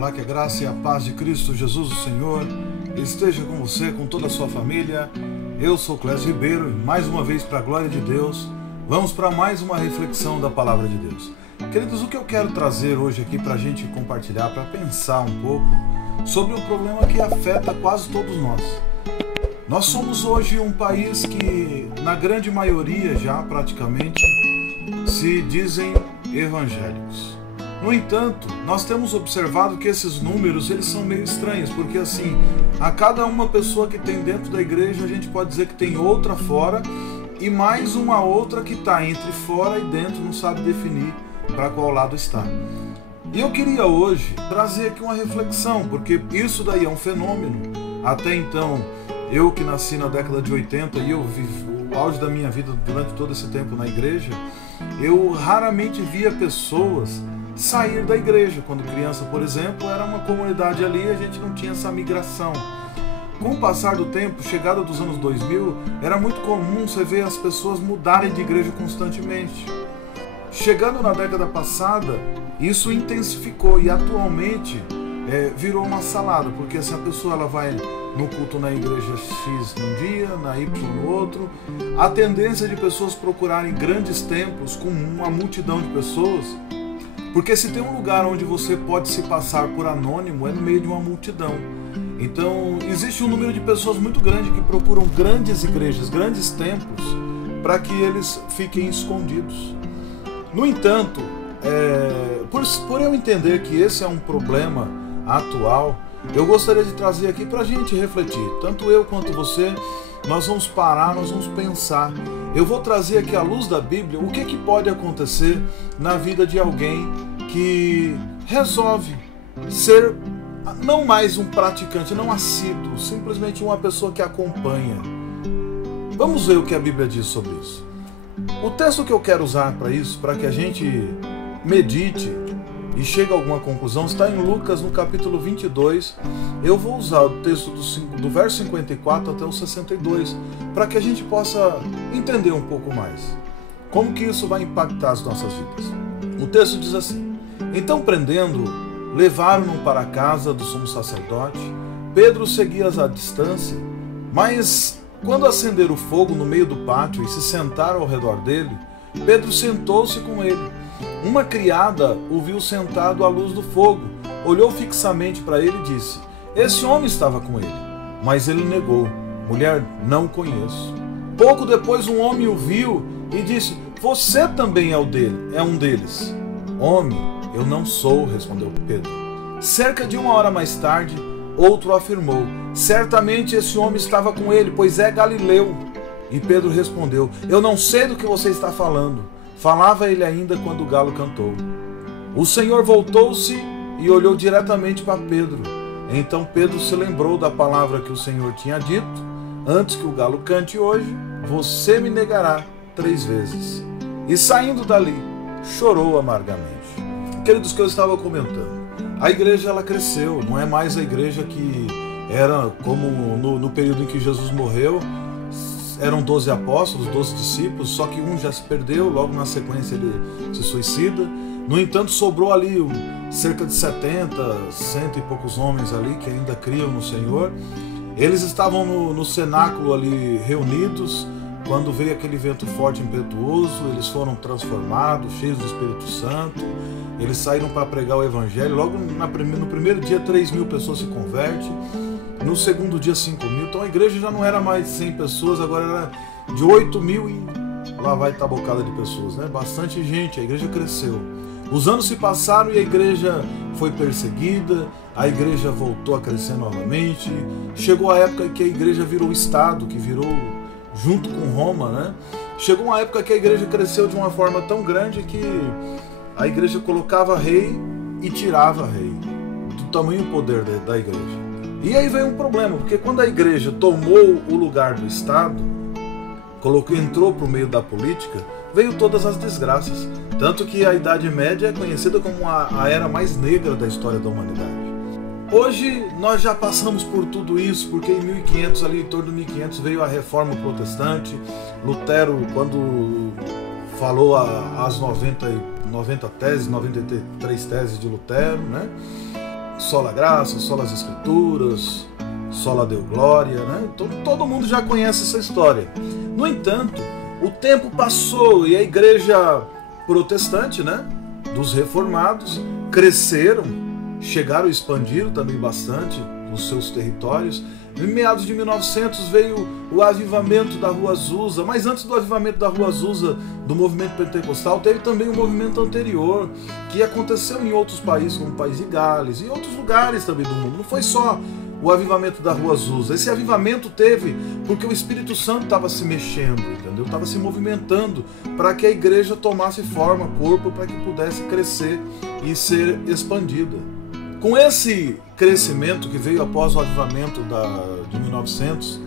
Olá, que a graça e a paz de Cristo Jesus, o Senhor, esteja com você, com toda a sua família. Eu sou Clésio Ribeiro e mais uma vez, para a glória de Deus, vamos para mais uma reflexão da Palavra de Deus. Queridos, o que eu quero trazer hoje aqui para a gente compartilhar, para pensar um pouco sobre um problema que afeta quase todos nós. Nós somos hoje um país que, na grande maioria já praticamente, se dizem evangélicos. No entanto, nós temos observado que esses números eles são meio estranhos, porque assim, a cada uma pessoa que tem dentro da igreja, a gente pode dizer que tem outra fora e mais uma outra que está entre fora e dentro, não sabe definir para qual lado está. E eu queria hoje trazer aqui uma reflexão, porque isso daí é um fenômeno. Até então, eu que nasci na década de 80 e eu vivi o auge da minha vida durante todo esse tempo na igreja, eu raramente via pessoas sair da igreja. Quando criança, por exemplo, era uma comunidade ali e a gente não tinha essa migração. Com o passar do tempo, chegada dos anos 2000, era muito comum você ver as pessoas mudarem de igreja constantemente. Chegando na década passada, isso intensificou e atualmente virou uma salada, porque se a pessoa ela vai no culto na igreja X num dia, na Y no outro, a tendência de pessoas procurarem grandes templos com uma multidão de pessoas, porque se tem um lugar onde você pode se passar por anônimo é no meio de uma multidão. Então existe um número de pessoas muito grande que procuram grandes igrejas, grandes templos, para que eles fiquem escondidos. No entanto, por eu entender que esse é um problema atual, eu gostaria de trazer aqui para a gente refletir. Tanto eu quanto você, nós vamos parar, nós vamos pensar. Eu vou trazer aqui à luz da Bíblia o que pode acontecer na vida de alguém que resolve ser não mais um praticante, não assíduo, simplesmente uma pessoa que acompanha. Vamos ver o que a Bíblia diz sobre isso. O texto que eu quero usar para isso, para que a gente medite e chegue a alguma conclusão, está em Lucas, no capítulo 22. Eu vou usar o texto do verso 54 até o 62, para que a gente possa entender um pouco mais como que isso vai impactar as nossas vidas. O texto diz assim: então, prendendo, levaram-no para a casa do sumo sacerdote. Pedro seguia à distância, mas quando acenderam o fogo no meio do pátio e se sentaram ao redor dele, Pedro sentou-se com ele. Uma criada o viu sentado à luz do fogo, olhou fixamente para ele e disse: esse homem estava com ele. Mas ele negou: mulher, não o conheço. Pouco depois um homem o viu e disse: você também é um deles. Homem, eu não sou, respondeu Pedro. Cerca de uma hora mais tarde, outro afirmou: certamente esse homem estava com ele, pois é galileu. E Pedro respondeu: eu não sei do que você está falando. Falava ele ainda quando o galo cantou. O Senhor voltou-se e olhou diretamente para Pedro. Então Pedro se lembrou da palavra que o Senhor tinha dito: antes que o galo cante hoje, você me negará 3 vezes. E saindo dali, chorou amargamente. Queridos, que eu estava comentando, a igreja ela cresceu, não é mais a igreja que era como no período em que Jesus morreu. Eram 12 apóstolos, 12 discípulos, só que um já se perdeu, logo na sequência ele se suicida. No entanto, sobrou ali cerca de 70, cento e poucos homens ali que ainda criam no Senhor. Eles estavam no cenáculo ali reunidos, quando veio aquele vento forte e impetuoso, eles foram transformados, cheios do Espírito Santo. Eles saíram para pregar o Evangelho. Logo no primeiro dia, 3.000 pessoas se convertem. No segundo dia, 5.000. Então a igreja já não era mais 100 pessoas, agora era de 8.000 e lá vai tabocada de pessoas, né? Bastante gente, a igreja cresceu. Os anos se passaram e a igreja foi perseguida, a igreja voltou a crescer novamente. Chegou a época que a igreja virou Estado, que virou junto com Roma, né? Chegou uma época que a igreja cresceu de uma forma tão grande que a igreja colocava rei e tirava rei, do tamanho e poder da igreja. E aí veio um problema, porque quando a igreja tomou o lugar do Estado, entrou para o meio da política, veio todas as desgraças. Tanto que a Idade Média é conhecida como a era mais negra da história da humanidade. Hoje nós já passamos por tudo isso, porque em 1500, ali em torno de 1500, veio a Reforma Protestante. Lutero, quando falou as 90 teses, 93 teses de Lutero, né? sola graça, sola as escrituras, sola deu glória, né? Então, todo mundo já conhece essa história. No entanto, o tempo passou e a igreja protestante, né, dos reformados, cresceram, chegaram a expandir também bastante nos seus territórios. Em meados de 1900 veio o avivamento da Rua Azusa, mas antes do avivamento da Rua Azusa, do movimento pentecostal, teve também um movimento anterior, que aconteceu em outros países, como o País de Gales, e outros lugares também do mundo. Não foi só o avivamento da Rua Azusa. Esse avivamento teve porque o Espírito Santo estava se mexendo, entendeu? Estava se movimentando para que a igreja tomasse forma, corpo, para que pudesse crescer e ser expandida. Com esse crescimento que veio após o avivamento de 1900,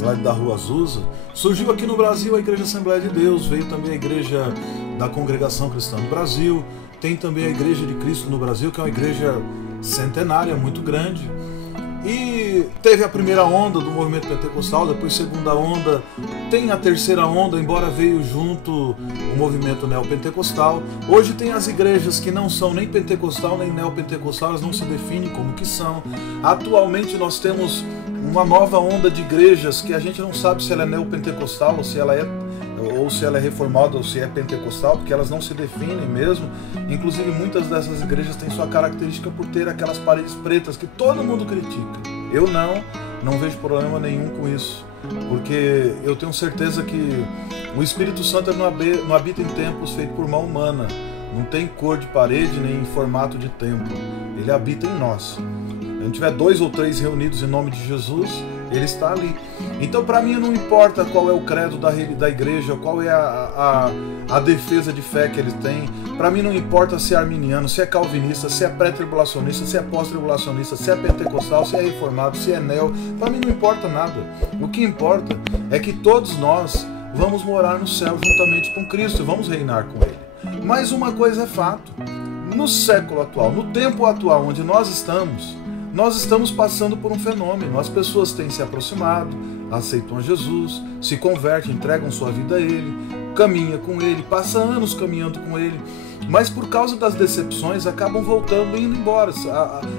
lá da Rua Azusa, surgiu aqui no Brasil a Igreja Assembleia de Deus, veio também a Igreja da Congregação Cristã no Brasil, tem também a Igreja de Cristo no Brasil, que é uma igreja centenária, muito grande. E teve a primeira onda do movimento pentecostal, depois a segunda onda, tem a terceira onda, embora veio junto o movimento neopentecostal. Hoje tem as igrejas que não são nem pentecostal nem neopentecostal, elas não se definem como que são. Atualmente nós temos uma nova onda de igrejas que a gente não sabe se ela é neopentecostal ou se ela é reformada ou se é pentecostal, porque elas não se definem mesmo. Inclusive muitas dessas igrejas têm sua característica por ter aquelas paredes pretas que todo mundo critica. Eu não vejo problema nenhum com isso, porque eu tenho certeza que o Espírito Santo não habita em templos feitos por mão humana, não tem cor de parede nem formato de templo, ele habita em nós. Se a gente tiver 2 ou 3 reunidos em nome de Jesus, ele está ali. Então, para mim, não importa qual é o credo da igreja, qual é a defesa de fé que ele tem. Para mim, não importa se é arminiano, se é calvinista, se é pré-tribulacionista, se é pós-tribulacionista, se é pentecostal, se é reformado, se é neo. Para mim, não importa nada. O que importa é que todos nós vamos morar no céu juntamente com Cristo e vamos reinar com Ele. Mas uma coisa é fato. No século atual, no tempo atual onde nós estamos passando por um fenômeno. As pessoas têm se aproximado, aceitam a Jesus, se convertem, entregam sua vida a Ele, caminham com Ele, passam anos caminhando com Ele, mas por causa das decepções acabam voltando e indo embora.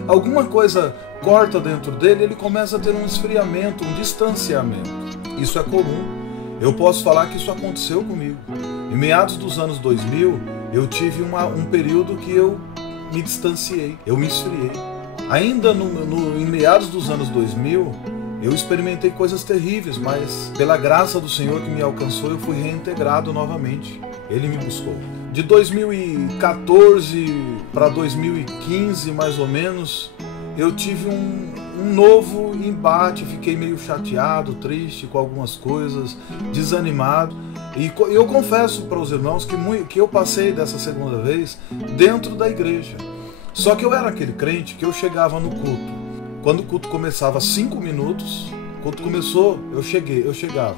Alguma coisa corta dentro dele, ele começa a ter um esfriamento, um distanciamento. Isso é comum. Eu posso falar que isso aconteceu comigo. Em meados dos anos 2000, eu tive um período que eu me distanciei, eu me esfriei. Ainda em meados dos anos 2000, eu experimentei coisas terríveis, mas pela graça do Senhor que me alcançou, eu fui reintegrado novamente. Ele me buscou. De 2014 para 2015, mais ou menos, eu tive um novo embate, fiquei meio chateado, triste com algumas coisas, desanimado. E eu confesso para os irmãos que eu passei dessa segunda vez dentro da igreja. Só que eu era aquele crente que eu chegava no culto. Quando o culto começava 5 minutos, o culto começou, eu chegava.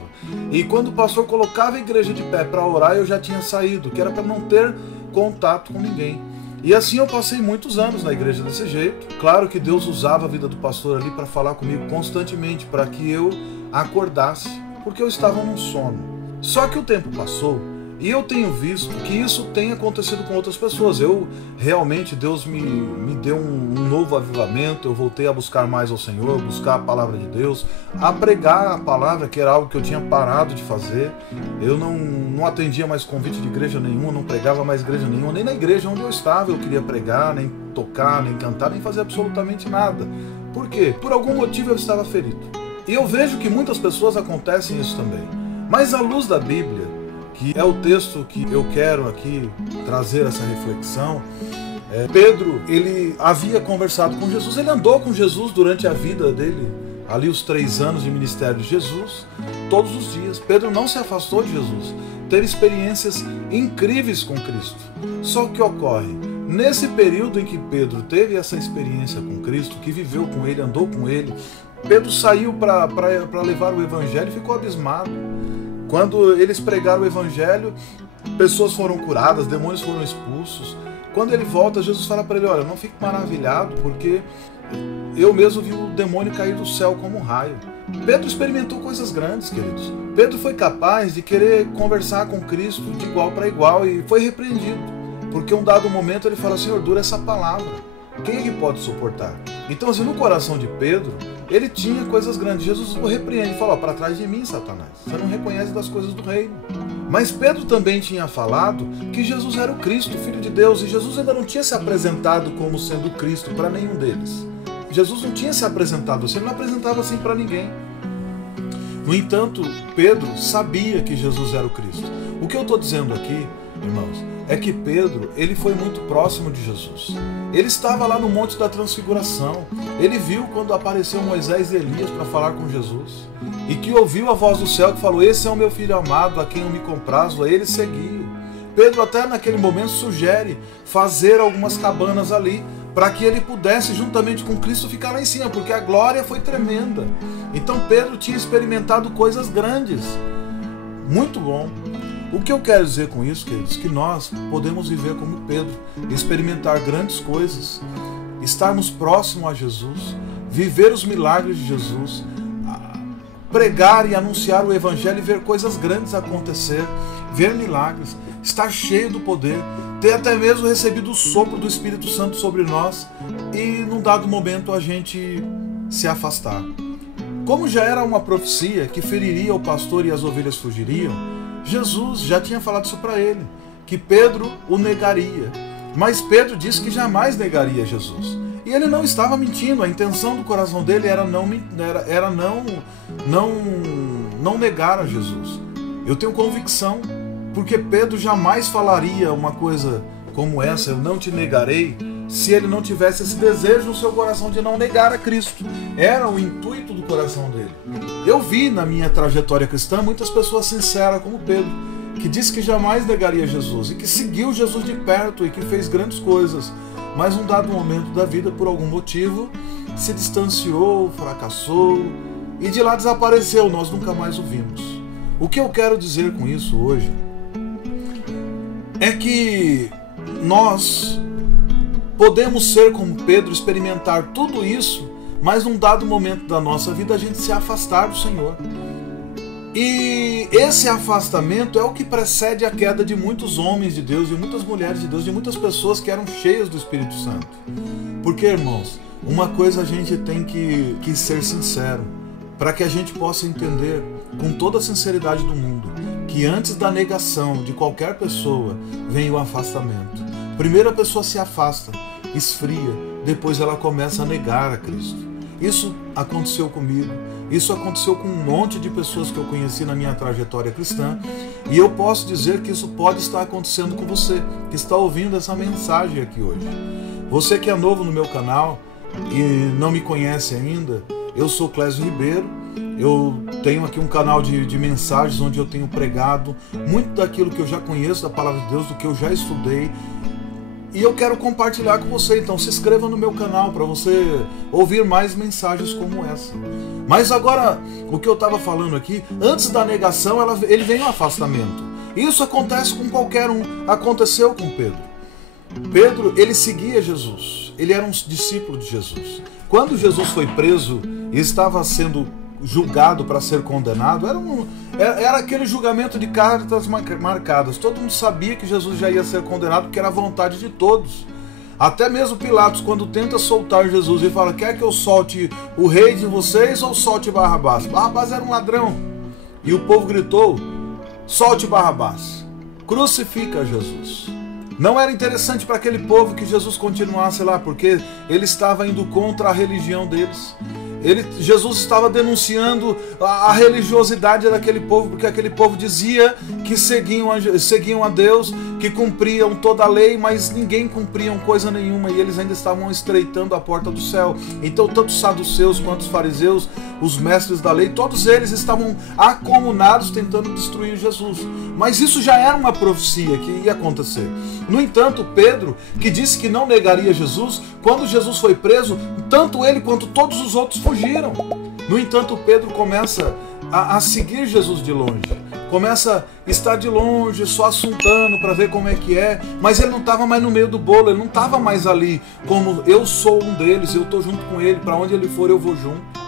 E quando o pastor colocava a igreja de pé para orar, eu já tinha saído, que era para não ter contato com ninguém. E assim eu passei muitos anos na igreja desse jeito. Claro que Deus usava a vida do pastor ali para falar comigo constantemente, para que eu acordasse, porque eu estava num sono. Só que o tempo passou e eu tenho visto que isso tem acontecido com outras pessoas. Realmente, Deus me deu um novo avivamento, eu voltei a buscar mais ao Senhor, buscar a palavra de Deus, a pregar a palavra, que era algo que eu tinha parado de fazer. Eu não atendia mais convite de igreja nenhuma, não pregava mais igreja nenhuma, nem na igreja onde eu estava eu queria pregar, nem tocar, nem cantar, nem fazer absolutamente nada. Por quê? Por algum motivo eu estava ferido. E eu vejo que muitas pessoas acontecem isso também. Mas à luz da Bíblia, que é o texto que eu quero aqui trazer essa reflexão, Pedro, ele havia conversado com Jesus, ele andou com Jesus durante a vida dele, ali os 3 anos de ministério de Jesus, todos os dias. Pedro não se afastou de Jesus, teve experiências incríveis com Cristo. Só que ocorre, nesse período em que Pedro teve essa experiência com Cristo, que viveu com ele, andou com ele, Pedro saiu para levar o evangelho e ficou abismado. Quando eles pregaram o evangelho, pessoas foram curadas, demônios foram expulsos. Quando ele volta, Jesus fala para ele: olha, não fique maravilhado, porque eu mesmo vi o demônio cair do céu como um raio. Pedro experimentou coisas grandes, queridos. Pedro foi capaz de querer conversar com Cristo de igual para igual e foi repreendido. Porque um dado momento ele fala: Senhor, dura essa palavra. Quem é que pode suportar? Então, assim, no coração de Pedro, ele tinha coisas grandes. Jesus o repreende e fala: para trás de mim, Satanás, você não reconhece das coisas do reino. Mas Pedro também tinha falado que Jesus era o Cristo, o Filho de Deus, e Jesus ainda não tinha se apresentado como sendo o Cristo para nenhum deles. Jesus não tinha se apresentado assim, ele não apresentava assim para ninguém. No entanto, Pedro sabia que Jesus era o Cristo. O que eu estou dizendo aqui, irmãos, é que Pedro, ele foi muito próximo de Jesus. Ele estava lá no Monte da Transfiguração. Ele viu quando apareceu Moisés e Elias para falar com Jesus. E que ouviu a voz do céu que falou: esse é o meu filho amado, a quem eu me comprazo, a ele seguiu. Pedro até naquele momento sugere fazer algumas cabanas ali, para que ele pudesse, juntamente com Cristo, ficar lá em cima, porque a glória foi tremenda. Então Pedro tinha experimentado coisas grandes. Muito bom. O que eu quero dizer com isso, queridos? Que nós podemos viver como Pedro, experimentar grandes coisas, estarmos próximos a Jesus, viver os milagres de Jesus, pregar e anunciar o Evangelho e ver coisas grandes acontecer, ver milagres, estar cheio do poder, ter até mesmo recebido o sopro do Espírito Santo sobre nós e num dado momento a gente se afastar. Como já era uma profecia que feriria o pastor e as ovelhas fugiriam, Jesus já tinha falado isso para ele, que Pedro o negaria. Mas Pedro disse que jamais negaria Jesus. E ele não estava mentindo, a intenção do coração dele era não negar a Jesus. Eu tenho convicção, porque Pedro jamais falaria uma coisa como essa: eu não te negarei, se ele não tivesse esse desejo no seu coração de não negar a Cristo. Era o intuito do coração dele. Eu vi na minha trajetória cristã muitas pessoas sinceras como Pedro, que disse que jamais negaria Jesus e que seguiu Jesus de perto e que fez grandes coisas, mas num dado momento da vida, por algum motivo, se distanciou, fracassou e de lá desapareceu. Nós nunca mais o vimos. O que eu quero dizer com isso hoje é que nós podemos ser como Pedro, experimentar tudo isso, mas num dado momento da nossa vida a gente se afastar do Senhor. E esse afastamento é o que precede a queda de muitos homens de Deus, de muitas mulheres de Deus, de muitas pessoas que eram cheias do Espírito Santo. Porque, irmãos, uma coisa a gente tem que ser sincero, para que a gente possa entender com toda a sinceridade do mundo, que antes da negação de qualquer pessoa vem o afastamento. Primeiro a pessoa se afasta, esfria, depois ela começa a negar a Cristo. Isso aconteceu comigo, isso aconteceu com um monte de pessoas que eu conheci na minha trajetória cristã, e eu posso dizer que isso pode estar acontecendo com você, que está ouvindo essa mensagem aqui hoje. Você que é novo no meu canal e não me conhece ainda, eu sou Clésio Ribeiro, eu tenho aqui um canal de mensagens onde eu tenho pregado muito daquilo que eu já conheço da Palavra de Deus, do que eu já estudei, e eu quero compartilhar com você. Então se inscreva no meu canal para você ouvir mais mensagens como essa. Mas agora, o que eu estava falando aqui, antes da negação, ele vem o afastamento. Isso acontece com qualquer um. Aconteceu com Pedro. Pedro, ele seguia Jesus. Ele era um discípulo de Jesus. Quando Jesus foi preso e estava sendo julgado para ser condenado, era aquele julgamento de cartas marcadas. Todo mundo sabia que Jesus já ia ser condenado, porque era a vontade de todos. Até mesmo Pilatos, quando tenta soltar Jesus, ele fala: quer que eu solte o rei de vocês ou solte Barrabás? Barrabás era um ladrão. E o povo gritou: solte Barrabás, crucifica Jesus. Não era interessante para aquele povo que Jesus continuasse lá, porque ele estava indo contra a religião deles. Jesus estava denunciando a religiosidade daquele povo, porque aquele povo dizia que seguiam a Deus, que cumpriam toda a lei, mas ninguém cumpriam coisa nenhuma, e eles ainda estavam estreitando a porta do céu. Então tanto os saduceus quanto os fariseus, os mestres da lei, todos eles estavam acomunados tentando destruir Jesus. Mas isso já era uma profecia que ia acontecer. No entanto, Pedro, que disse que não negaria Jesus, quando Jesus foi preso, tanto ele quanto todos os outros fugiram. No entanto, Pedro começa a seguir Jesus de longe. Começa a estar de longe, só assuntando para ver como é que é. Mas ele não estava mais no meio do bolo, ele não estava mais ali como eu sou um deles, eu estou junto com ele, para onde ele for eu vou junto.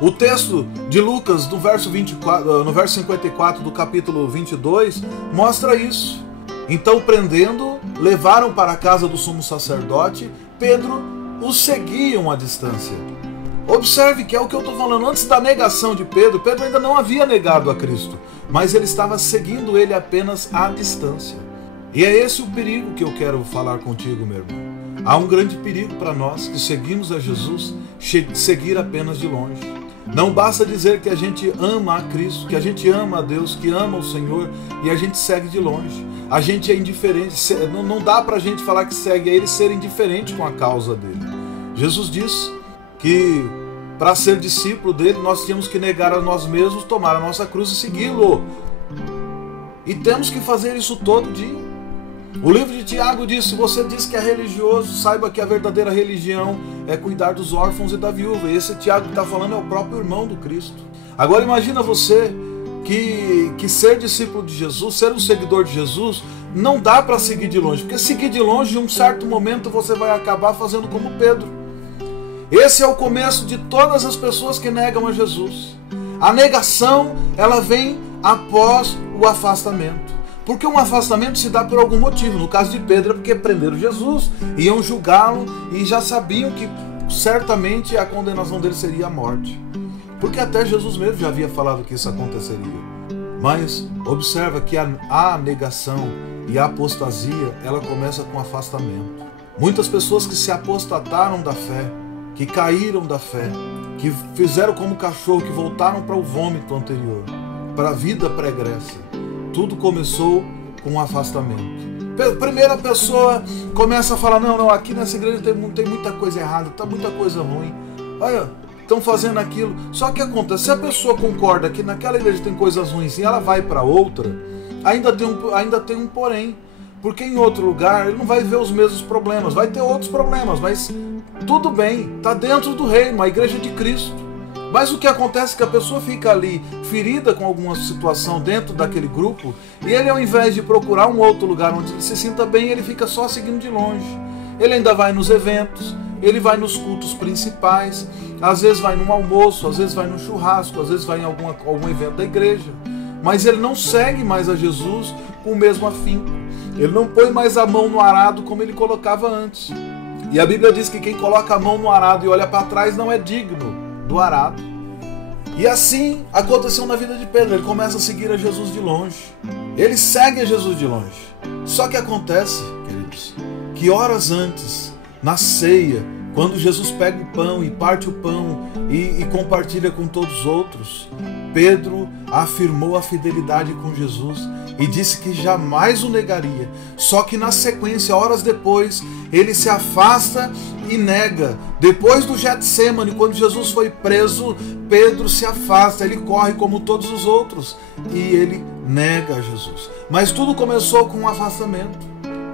O texto de Lucas, no verso 54 do capítulo 22, mostra isso. Então, prendendo, levaram para a casa do sumo sacerdote. Pedro o seguiam à distância. Observe que é o que eu estou falando, antes da negação de Pedro, Pedro ainda não havia negado a Cristo, mas ele estava seguindo ele apenas à distância. E é esse o perigo que eu quero falar contigo, meu irmão. Há um grande perigo para nós que seguimos a Jesus, seguir apenas de longe. Não basta dizer que a gente ama a Cristo, que a gente ama a Deus, que ama o Senhor, e a gente segue de longe. A gente é indiferente, não dá para a gente falar que segue a Ele ser indiferente com a causa dele. Jesus disse que para ser discípulo dele, nós tínhamos que negar a nós mesmos, tomar a nossa cruz e segui-lo. E temos que fazer isso todo dia. O livro de Tiago diz: se você diz que é religioso, saiba que a verdadeira religião é cuidar dos órfãos e da viúva. E esse Tiago que está falando é o próprio irmão do Cristo. Agora imagina você que ser discípulo de Jesus, ser um seguidor de Jesus, não dá para seguir de longe. Porque seguir de longe, em um certo momento, você vai acabar fazendo como Pedro. Esse é o começo de todas as pessoas que negam a Jesus. A negação, ela vem após o afastamento. Porque um afastamento se dá por algum motivo. No caso de Pedro é porque prenderam Jesus, iam julgá-lo e já sabiam que certamente a condenação dele seria a morte. Porque até Jesus mesmo já havia falado que isso aconteceria. Mas observa que a negação e a apostasia, ela começa com afastamento. Muitas pessoas que se apostataram da fé, que caíram da fé, que fizeram como cachorro, que voltaram para o vômito anterior, para a vida pregressa. Tudo começou com um afastamento. Primeira pessoa começa a falar: não, aqui nessa igreja tem muita coisa errada, está muita coisa ruim. Olha, estão fazendo aquilo. Só que acontece, se a pessoa concorda que naquela igreja tem coisas ruins e ela vai para outra, ainda tem um porém. Porque em outro lugar ele não vai ver os mesmos problemas, vai ter outros problemas, mas tudo bem, está dentro do reino, a igreja de Cristo. Mas o que acontece é que a pessoa fica ali ferida com alguma situação dentro daquele grupo, e ele, ao invés de procurar um outro lugar onde ele se sinta bem, ele fica só seguindo de longe. Ele ainda vai nos eventos, ele vai nos cultos principais, às vezes vai num almoço, às vezes vai num churrasco, às vezes vai em algum evento da igreja. Mas ele não segue mais a Jesus com o mesmo afinco. Ele não põe mais a mão no arado como ele colocava antes. E a Bíblia diz que quem coloca a mão no arado e olha para trás não é digno do arado. E assim aconteceu na vida de Pedro. Ele começa a seguir a Jesus de longe. Ele segue a Jesus de longe. Só que acontece, queridos, que horas antes, na ceia, quando Jesus pega o pão e parte o pão e compartilha com todos os outros, Pedro afirmou a fidelidade com Jesus e disse que jamais o negaria. Só que na sequência, horas depois, ele se afasta e nega. Depois do Getsemane, quando Jesus foi preso, Pedro se afasta, ele corre como todos os outros e ele nega Jesus. Mas tudo começou com um afastamento.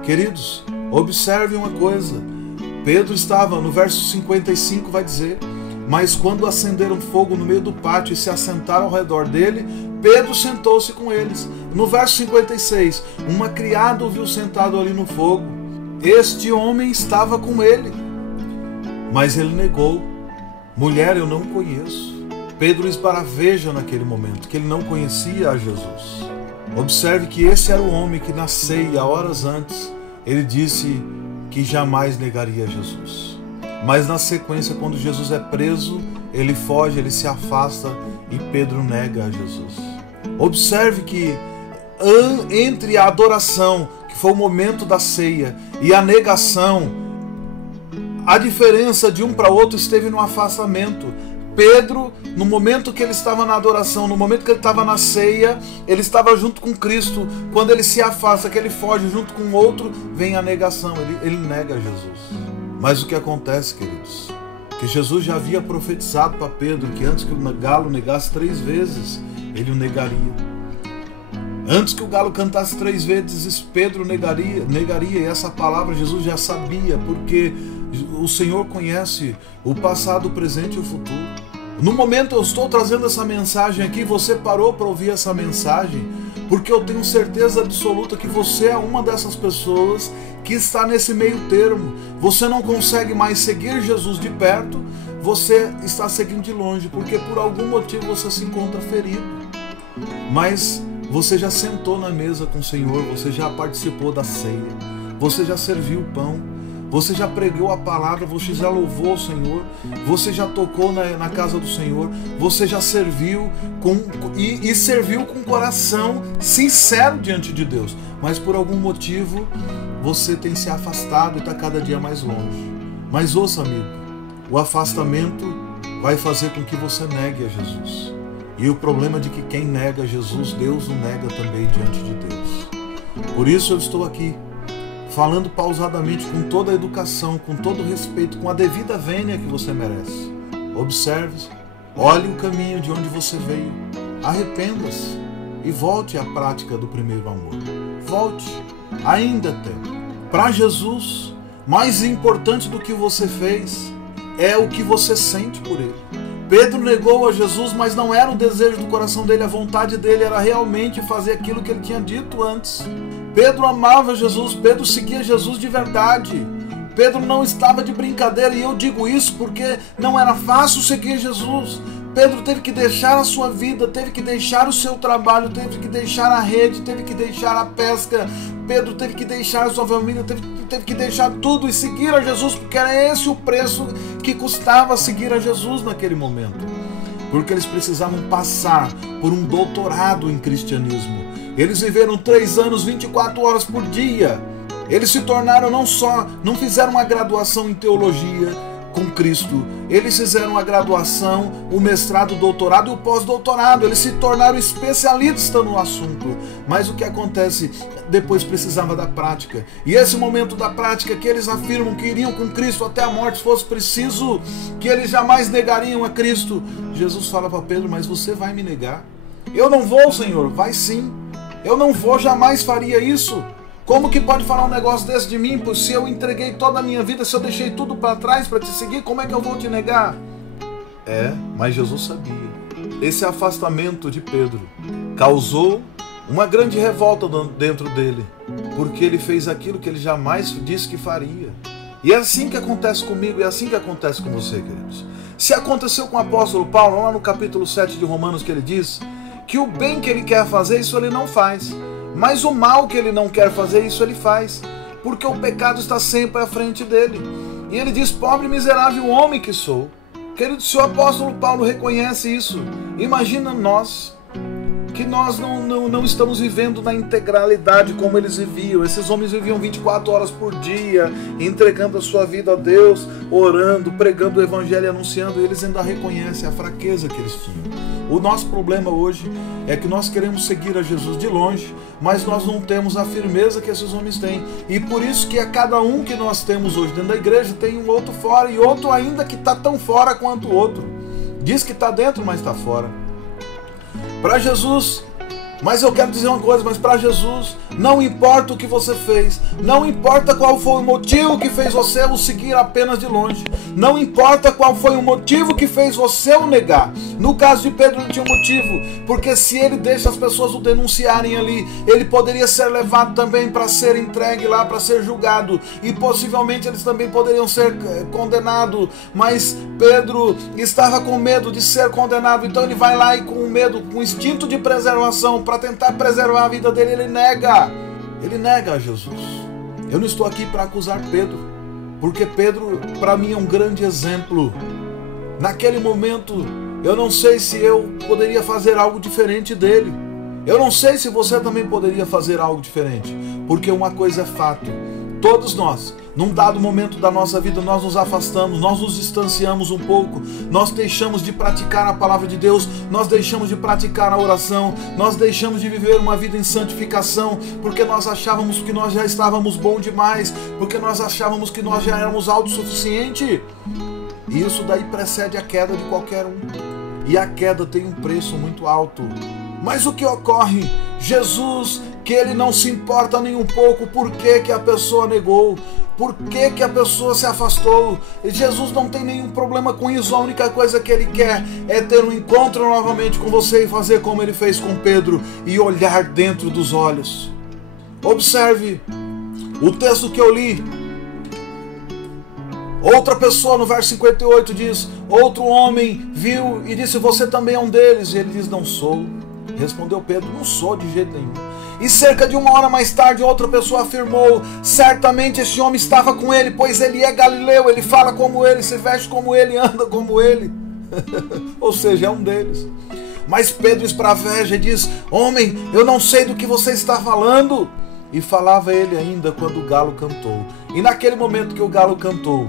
Queridos, observe uma coisa. Pedro estava, no verso 55 vai dizer: mas quando acenderam fogo no meio do pátio e se assentaram ao redor dele, Pedro sentou-se com eles. No verso 56, uma criada o viu sentado ali no fogo. Este homem estava com ele, mas ele negou: mulher, eu não conheço. Pedro esbaraveja naquele momento que ele não conhecia a Jesus. Observe que esse era o homem que na ceia, horas antes, ele disse que jamais negaria Jesus. Mas na sequência, quando Jesus é preso, ele foge, ele se afasta e Pedro nega a Jesus. Observe que entre a adoração, que foi o momento da ceia, e a negação, a diferença de um para outro esteve no afastamento. Pedro, no momento que ele estava na adoração, no momento que ele estava na ceia, ele estava junto com Cristo. Quando ele se afasta, que ele foge junto com o outro, vem a negação, ele nega Jesus. Mas o que acontece, queridos? Que Jesus já havia profetizado para Pedro que antes que o galo negasse 3 vezes, ele o negaria. Antes que o galo cantasse 3 vezes, Pedro negaria. E essa palavra Jesus já sabia, porque o Senhor conhece o passado, o presente e o futuro. No momento eu estou trazendo essa mensagem aqui, você parou para ouvir essa mensagem, porque eu tenho certeza absoluta que você é uma dessas pessoas que está nesse meio termo. Você não consegue mais seguir Jesus de perto, você está seguindo de longe, porque por algum motivo você se encontra ferido. Mas você já sentou na mesa com o Senhor, você já participou da ceia, você já serviu o pão, Você já pregou a palavra, você já louvou o Senhor, você já tocou na casa do Senhor, você já serviu e serviu com coração sincero diante de Deus. Mas por algum motivo você tem se afastado e está cada dia mais longe. Mas ouça, amigo, o afastamento vai fazer com que você negue a Jesus. E o problema é de que quem nega Jesus, Deus o nega também diante de Deus. Por isso eu estou aqui, falando pausadamente, com toda a educação, com todo o respeito, com a devida vênia que você merece. Observe, olhe o caminho de onde você veio, arrependa-se e volte à prática do primeiro amor. Volte, ainda é tempo. Para Jesus, mais importante do que você fez é o que você sente por Ele. Pedro negou a Jesus, mas não era o desejo do coração dele, a vontade dele era realmente fazer aquilo que ele tinha dito antes. Pedro amava Jesus, Pedro seguia Jesus de verdade. Pedro não estava de brincadeira, e eu digo isso porque não era fácil seguir Jesus. Pedro teve que deixar a sua vida, teve que deixar o seu trabalho, teve que deixar a rede, teve que deixar a pesca. Pedro teve que deixar a sua família, teve que deixar tudo e seguir a Jesus, porque era esse o preço que custava seguir a Jesus naquele momento. Porque eles precisavam passar por um doutorado em cristianismo. Eles viveram 3 anos, 24 horas por dia. Eles se tornaram não fizeram uma graduação em teologia com Cristo. Eles fizeram a graduação, o mestrado, o doutorado e o pós-doutorado. Eles se tornaram especialistas no assunto. Mas o que acontece? Depois precisava da prática. E esse momento da prática que eles afirmam que iriam com Cristo até a morte, se fosse preciso, que eles jamais negariam a Cristo. Jesus fala para Pedro, mas você vai me negar? Eu não vou, Senhor. Vai sim. Eu não vou, jamais faria isso. Como que pode falar um negócio desse de mim? Pois se eu entreguei toda a minha vida, se eu deixei tudo para trás para te seguir, como é que eu vou te negar? Mas Jesus sabia. Esse afastamento de Pedro causou uma grande revolta dentro dele, porque ele fez aquilo que ele jamais disse que faria. E é assim que acontece comigo, e é assim que acontece com você, queridos. Se aconteceu com o apóstolo Paulo, lá no capítulo 7 de Romanos, que ele diz que o bem que ele quer fazer, isso ele não faz. Mas o mal que ele não quer fazer, isso ele faz. Porque o pecado está sempre à frente dele. E ele diz, pobre e miserável homem que sou. Querido, se o apóstolo Paulo reconhece isso, imagina nós, que nós não estamos vivendo na integralidade como eles viviam. Esses homens viviam 24 horas por dia, entregando a sua vida a Deus, orando, pregando o evangelho e anunciando, e eles ainda reconhecem a fraqueza que eles tinham. O nosso problema hoje é que nós queremos seguir a Jesus de longe, mas nós não temos a firmeza que esses homens têm. E por isso que a cada um que nós temos hoje dentro da igreja tem um outro fora, e outro ainda que está tão fora quanto o outro. Diz que está dentro, mas está fora. Para Jesus, mas eu quero dizer uma coisa, mas para Jesus, não importa o que você fez, não importa qual foi o motivo que fez você o seguir apenas de longe, não importa qual foi o motivo que fez você o negar. No caso de Pedro não tinha um motivo, porque se ele deixa as pessoas o denunciarem ali, ele poderia ser levado também para ser entregue lá, para ser julgado, e possivelmente eles também poderiam ser condenados, mas Pedro estava com medo de ser condenado, então ele vai lá e com medo, com instinto de preservação, para tentar preservar a vida dele, ele nega a Jesus. Eu não estou aqui para acusar Pedro, porque Pedro para mim é um grande exemplo. Naquele momento eu não sei se eu poderia fazer algo diferente dele. Eu não sei se você também poderia fazer algo diferente, porque uma coisa é fato: todos nós, num dado momento da nossa vida, nós nos afastamos, nós nos distanciamos um pouco, nós deixamos de praticar a palavra de Deus, nós deixamos de praticar a oração, nós deixamos de viver uma vida em santificação, porque nós achávamos que nós já estávamos bom demais, porque nós achávamos que nós já éramos autossuficiente. E isso daí precede a queda de qualquer um. E a queda tem um preço muito alto. Mas o que ocorre? Jesus, que ele não se importa nem um pouco por que a pessoa negou, por que a pessoa se afastou. E Jesus não tem nenhum problema com isso. A única coisa que ele quer é ter um encontro novamente com você e fazer como ele fez com Pedro e olhar dentro dos olhos. Observe o texto que eu li. Outra pessoa no verso 58 diz: outro homem viu e disse, você também é um deles? E ele diz, não sou. Respondeu Pedro, não sou de jeito nenhum. E cerca de 1 hora mais tarde, outra pessoa afirmou: certamente esse homem estava com ele, pois ele é galileu, ele fala como ele, se veste como ele, anda como ele. Ou seja, é um deles. Mas Pedro espraveja e diz: homem, eu não sei do que você está falando. E falava ele ainda quando o galo cantou. E naquele momento que o galo cantou,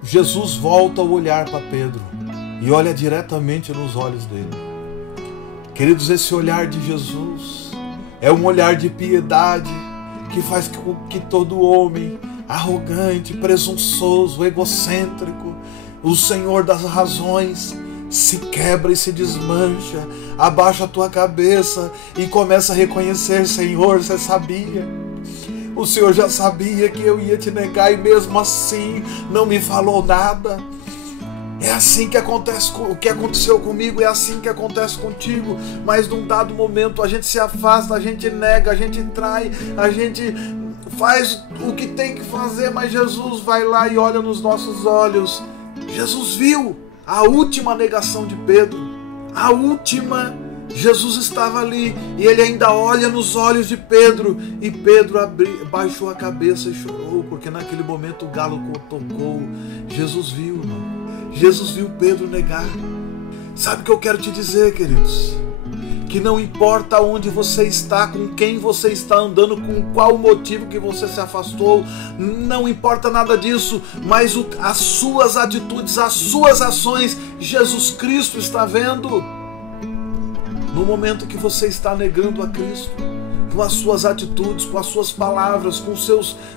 Jesus volta o olhar para Pedro e olha diretamente nos olhos dele. Queridos, esse olhar de Jesus é um olhar de piedade que faz com que todo homem arrogante, presunçoso, egocêntrico, o senhor das razões, se quebra e se desmancha, abaixa a tua cabeça e começa a reconhecer: Senhor, você sabia, o Senhor já sabia que eu ia te negar e mesmo assim não me falou nada. É assim que acontece, o que aconteceu comigo é assim que acontece contigo. Mas num dado momento a gente se afasta, a gente nega, a gente trai, a gente faz o que tem que fazer, mas Jesus vai lá e olha nos nossos olhos. Jesus viu a última negação de Pedro, a última. Jesus estava ali e ele ainda olha nos olhos de Pedro, e Pedro baixou a cabeça e chorou, porque naquele momento o galo tocou. Jesus viu, irmão. Jesus viu Pedro negar. Sabe o que eu quero te dizer, queridos? Que não importa onde você está, com quem você está andando, com qual motivo que você se afastou, não importa nada disso, mas as suas atitudes, as suas ações, Jesus Cristo está vendo. No momento que você está negando a Cristo, com as suas atitudes, com as suas palavras,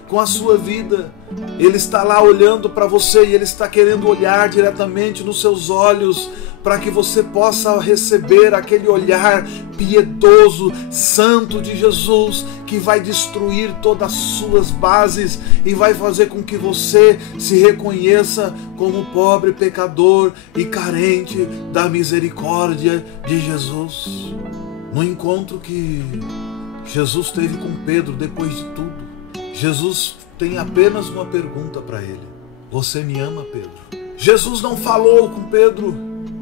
com a sua vida, Ele está lá olhando para você e Ele está querendo olhar diretamente nos seus olhos, para que você possa receber aquele olhar piedoso, santo de Jesus, que vai destruir todas as suas bases e vai fazer com que você se reconheça como pobre, pecador e carente da misericórdia de Jesus. No encontro que Jesus teve com Pedro, depois de tudo, Jesus tem apenas uma pergunta para ele: você me ama, Pedro? Jesus não falou com Pedro: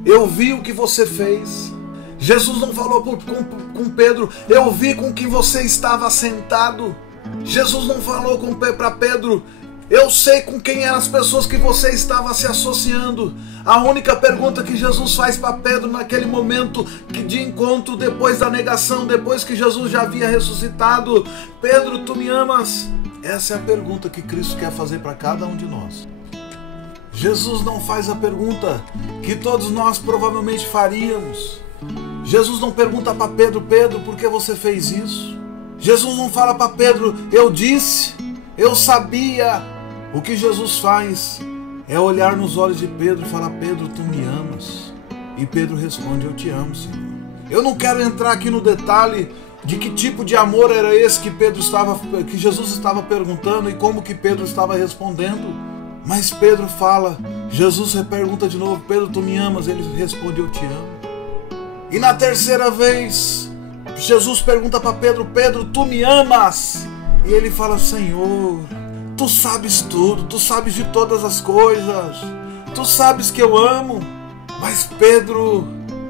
eu vi o que você fez. Jesus não falou com Pedro: eu vi com que você estava sentado. Jesus não falou para Pedro: eu sei com quem eram as pessoas que você estava se associando. A única pergunta que Jesus faz para Pedro naquele momento de encontro, depois da negação, depois que Jesus já havia ressuscitado: Pedro, tu me amas? Essa é a pergunta que Cristo quer fazer para cada um de nós. Jesus não faz a pergunta que todos nós provavelmente faríamos. Jesus não pergunta para Pedro: Pedro, por que você fez isso? Jesus não fala para Pedro: eu disse, eu sabia. O que Jesus faz é olhar nos olhos de Pedro e falar: Pedro, tu me amas? E Pedro responde: eu te amo, Senhor. Eu não quero entrar aqui no detalhe de que tipo de amor era esse que Jesus estava perguntando e como que Pedro estava respondendo. Mas Pedro fala, Jesus pergunta de novo: Pedro, tu me amas? Ele responde: eu te amo. E na terceira vez, Jesus pergunta para Pedro: Pedro, tu me amas? E ele fala: Senhor, tu sabes tudo, tu sabes de todas as coisas, tu sabes que eu amo. Mas Pedro,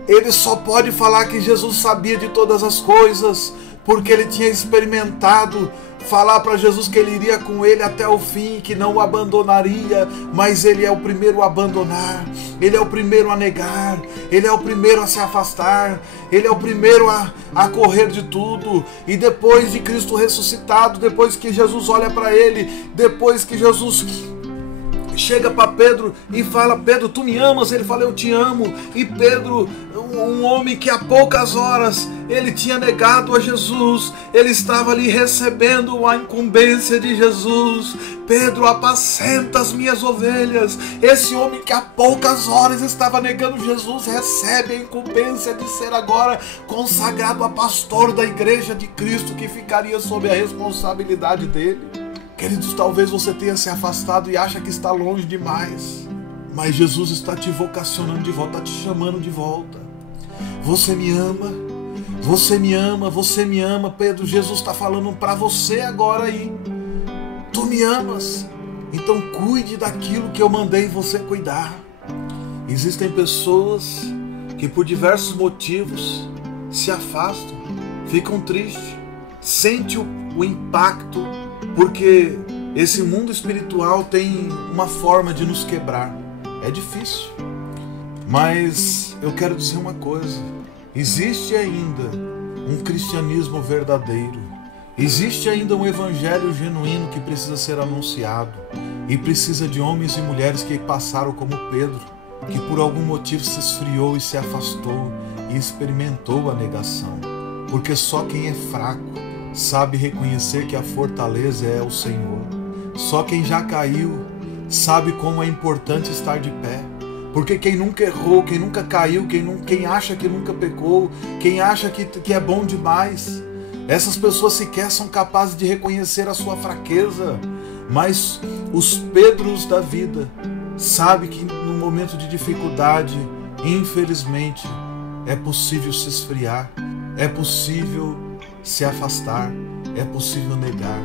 ele só pode falar que Jesus sabia de todas as coisas porque ele tinha experimentado falar para Jesus que ele iria com ele até o fim, que não o abandonaria, mas ele é o primeiro a abandonar, ele é o primeiro a negar, ele é o primeiro a se afastar, ele é o primeiro a correr de tudo. E depois de Cristo ressuscitado, depois que Jesus olha para ele, depois que Jesus chega para Pedro e fala: Pedro, tu me amas? Ele fala: eu te amo. E Pedro, um homem que há poucas horas ele tinha negado a Jesus, ele estava ali recebendo a incumbência de Jesus. Pedro, apacenta as minhas ovelhas. Esse homem que há poucas horas estava negando Jesus recebe a incumbência de ser agora consagrado a pastor da igreja de Cristo, que ficaria sob a responsabilidade dele. Queridos, talvez você tenha se afastado e acha que está longe demais, mas Jesus está te vocacionando de volta, está te chamando de volta. Você me ama? Você me ama? Você me ama? Pedro, Jesus está falando para você agora aí. Tu me amas? Então cuide daquilo que eu mandei você cuidar. Existem pessoas que por diversos motivos se afastam, ficam tristes, sente o impacto, porque esse mundo espiritual tem uma forma de nos quebrar. É difícil. Mas eu quero dizer uma coisa: existe ainda um cristianismo verdadeiro. Existe ainda um evangelho genuíno que precisa ser anunciado. E precisa de homens e mulheres que passaram como Pedro, que por algum motivo se esfriou e se afastou e experimentou a negação. Porque só quem é fraco sabe reconhecer que a fortaleza é o Senhor. Só quem já caiu sabe como é importante estar de pé. Porque quem nunca errou, quem nunca caiu, quem acha que nunca pecou, quem acha que é bom demais, essas pessoas sequer são capazes de reconhecer a sua fraqueza. Mas os Pedros da vida sabem que no momento de dificuldade, infelizmente, é possível se esfriar, é possível se afastar, é possível negar.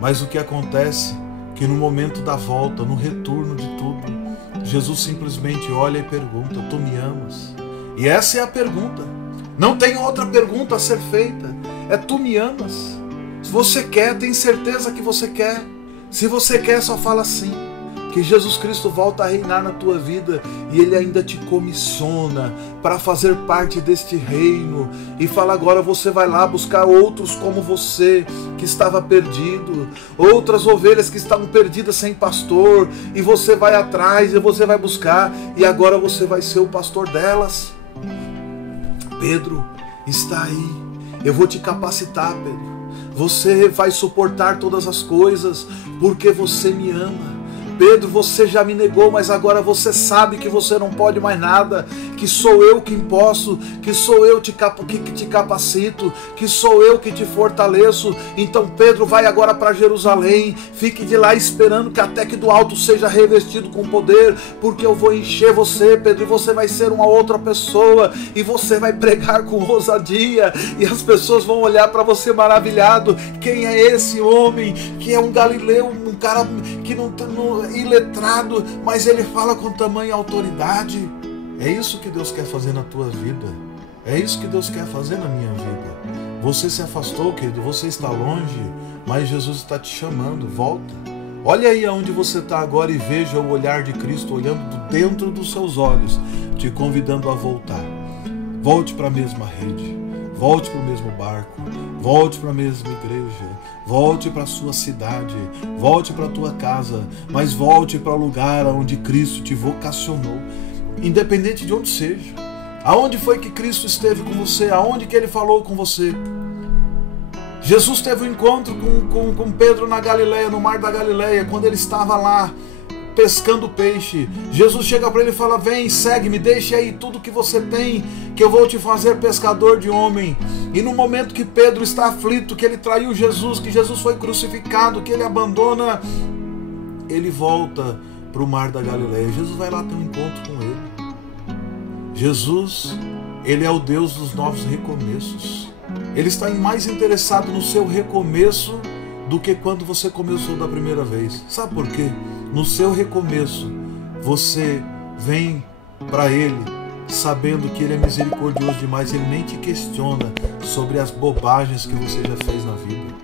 Mas o que acontece é que no momento da volta, no retorno de tudo, Jesus simplesmente olha e pergunta: tu me amas? E essa é a pergunta. Não tem outra pergunta a ser feita. É: tu me amas? Se você quer, tem certeza que você quer. Se você quer, só fala sim. Que Jesus Cristo volta a reinar na tua vida e Ele ainda te comissiona para fazer parte deste reino. E fala: agora você vai lá buscar outros como você, que estava perdido, outras ovelhas que estavam perdidas sem pastor, e você vai atrás e você vai buscar, e agora você vai ser o pastor delas. Pedro está aí. Eu vou te capacitar, Pedro. Você vai suportar todas as coisas porque você me ama. Pedro, você já me negou, mas agora você sabe que você não pode mais nada, que sou eu quem posso, que sou eu que te capacito, que sou eu que te fortaleço. Então Pedro, vai agora para Jerusalém, fique de lá esperando que até que do alto seja revestido com poder, porque eu vou encher você, Pedro, e você vai ser uma outra pessoa, e você vai pregar com ousadia, e as pessoas vão olhar para você maravilhado. Quem é esse homem que é um galileu, um cara que não iletrado, mas ele fala com tamanha autoridade? É isso que Deus quer fazer na tua vida. É isso que Deus quer fazer na minha vida. Você se afastou, querido, você está longe, mas Jesus está te chamando. Volta. Olha aí aonde você está agora e veja o olhar de Cristo olhando dentro dos seus olhos, te convidando a voltar. Volte para a mesma rede, volte para o mesmo barco, volte para a mesma igreja, volte para a sua cidade, volte para a tua casa, mas volte para o lugar onde Cristo te vocacionou, independente de onde seja. Aonde foi que Cristo esteve com você? Aonde que Ele falou com você? Jesus teve um encontro com Pedro na Galileia, no mar da Galileia, quando ele estava lá pescando peixe. Jesus chega para ele e fala: vem, segue-me, deixe aí tudo que você tem, que eu vou te fazer pescador de homem. E no momento que Pedro está aflito, que ele traiu Jesus, que Jesus foi crucificado, que ele abandona, ele volta para o mar da Galileia. Jesus vai lá ter um encontro com ele. Jesus, Ele é o Deus dos novos recomeços. Ele está mais interessado no seu recomeço do que quando você começou da primeira vez. Sabe por quê? No seu recomeço, você vem para Ele sabendo que Ele é misericordioso demais. Ele nem te questiona sobre as bobagens que você já fez na vida,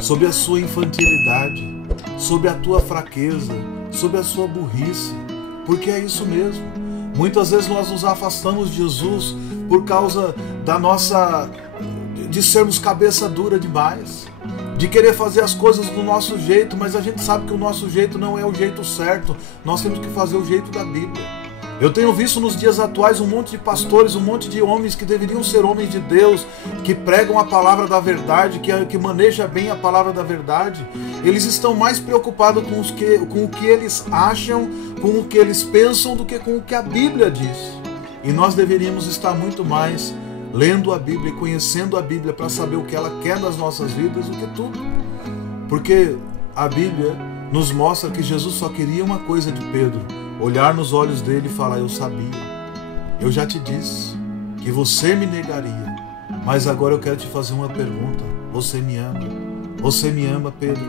sobre a sua infantilidade, sobre a tua fraqueza, sobre a sua burrice, porque é isso mesmo. Muitas vezes nós nos afastamos de Jesus por causa de sermos cabeça dura demais, de querer fazer as coisas do nosso jeito, mas a gente sabe que o nosso jeito não é o jeito certo. Nós temos que fazer o jeito da Bíblia. Eu tenho visto nos dias atuais um monte de pastores, um monte de homens que deveriam ser homens de Deus, que pregam a palavra da verdade, que manejam bem a palavra da verdade. Eles estão mais preocupados com o que eles acham, com o que eles pensam, do que com o que a Bíblia diz. E nós deveríamos estar muito mais lendo a Bíblia e conhecendo a Bíblia para saber o que ela quer das nossas vidas do que tudo. Porque a Bíblia nos mostra que Jesus só queria uma coisa de Pedro: olhar nos olhos dele e falar: eu sabia, eu já te disse que você me negaria, mas agora eu quero te fazer uma pergunta: você me ama? Você me ama, Pedro?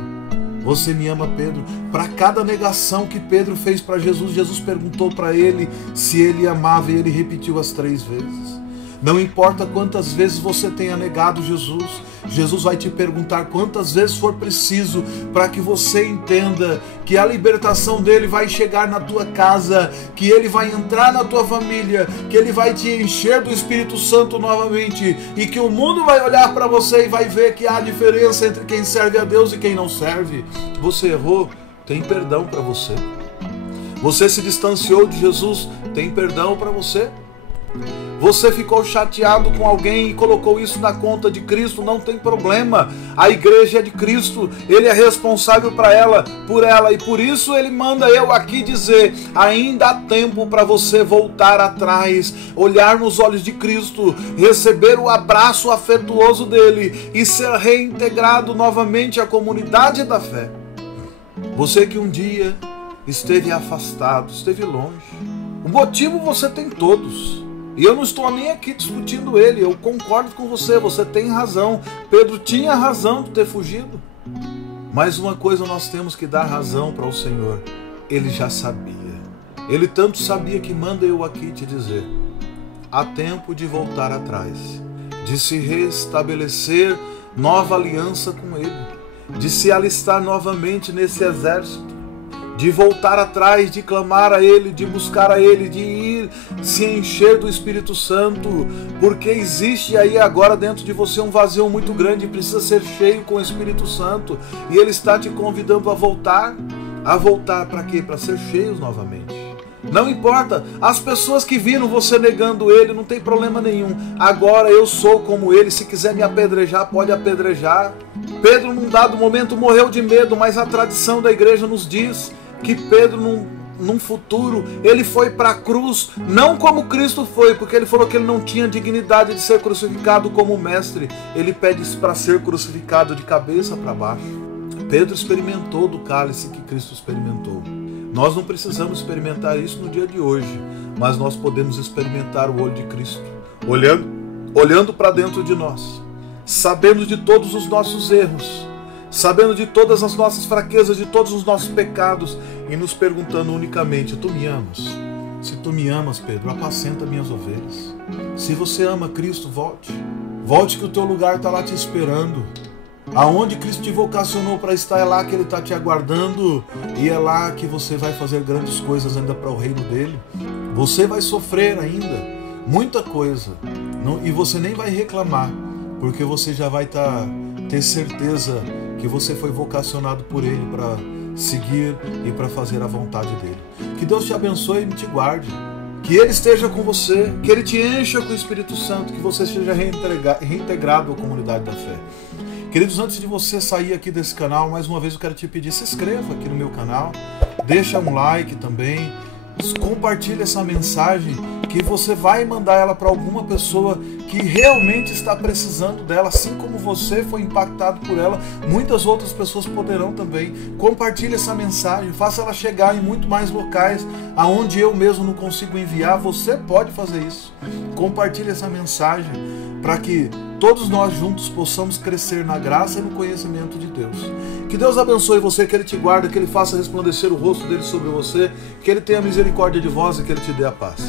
Você me ama, Pedro? Para cada negação que Pedro fez para Jesus, Jesus perguntou para ele se ele amava, e ele repetiu as 3 vezes. Não importa quantas vezes você tenha negado Jesus, Jesus vai te perguntar quantas vezes for preciso para que você entenda que a libertação dele vai chegar na tua casa, que ele vai entrar na tua família, que ele vai te encher do Espírito Santo novamente e que o mundo vai olhar para você e vai ver que há diferença entre quem serve a Deus e quem não serve. Você errou, tem perdão para você. Você se distanciou de Jesus, tem perdão para você. Você ficou chateado com alguém e colocou isso na conta de Cristo, não tem problema. A igreja é de Cristo, ele é responsável por ela, e por isso ele manda eu aqui dizer: ainda há tempo para você voltar atrás, olhar nos olhos de Cristo, receber o abraço afetuoso dele e ser reintegrado novamente à comunidade da fé. Você que um dia esteve afastado, esteve longe, o motivo você tem todos. E eu não estou nem aqui discutindo ele, eu concordo com você, você tem razão. Pedro tinha razão de ter fugido. Mas uma coisa nós temos que dar razão para o Senhor. Ele já sabia. Ele tanto sabia que manda eu aqui te dizer: há tempo de voltar atrás, de se restabelecer nova aliança com Ele, de se alistar novamente nesse exército, de voltar atrás, de clamar a Ele, de buscar a Ele, de ir se encher do Espírito Santo, porque existe aí agora dentro de você um vazio muito grande e precisa ser cheio com o Espírito Santo, e Ele está te convidando a voltar para quê? Para ser cheios novamente. Não importa, as pessoas que viram você negando Ele, não tem problema nenhum. Agora eu sou como Ele, se quiser me apedrejar, pode apedrejar. Pedro num dado momento morreu de medo, mas a tradição da igreja nos diz que Pedro num futuro, ele foi para a cruz, não como Cristo foi, porque ele falou que ele não tinha dignidade de ser crucificado como mestre. Ele pede para ser crucificado de cabeça para baixo. Pedro experimentou do cálice que Cristo experimentou. Nós não precisamos experimentar isso no dia de hoje, mas nós podemos experimentar o olho de Cristo, olhando para dentro de nós, sabendo de todos os nossos erros, sabendo de todas as nossas fraquezas, de todos os nossos pecados, e nos perguntando unicamente: tu me amas? Se tu me amas, Pedro, apacenta minhas ovelhas. Se você ama Cristo, volte. Volte, que o teu lugar está lá te esperando. Aonde Cristo te vocacionou para estar, é lá que Ele está te aguardando, e é lá que você vai fazer grandes coisas ainda para o reino dEle. Você vai sofrer ainda muita coisa, e você nem vai reclamar, porque você já vai ter certeza que você foi vocacionado por Ele para seguir e para fazer a vontade dEle. Que Deus te abençoe e te guarde. Que Ele esteja com você, que Ele te encha com o Espírito Santo, que você seja reintegrado à comunidade da fé. Queridos, antes de você sair aqui desse canal, mais uma vez eu quero te pedir: se inscreva aqui no meu canal, deixa um like também, compartilhe essa mensagem, que você vai mandar ela para alguma pessoa que realmente está precisando dela, assim como você foi impactado por ela, muitas outras pessoas poderão também. Compartilhe essa mensagem, faça ela chegar em muito mais locais aonde eu mesmo não consigo enviar. Você pode fazer isso. Compartilhe essa mensagem para que todos nós juntos possamos crescer na graça e no conhecimento de Deus. Que Deus abençoe você, que Ele te guarde, que Ele faça resplandecer o rosto dele sobre você, que Ele tenha misericórdia de vós e que Ele te dê a paz.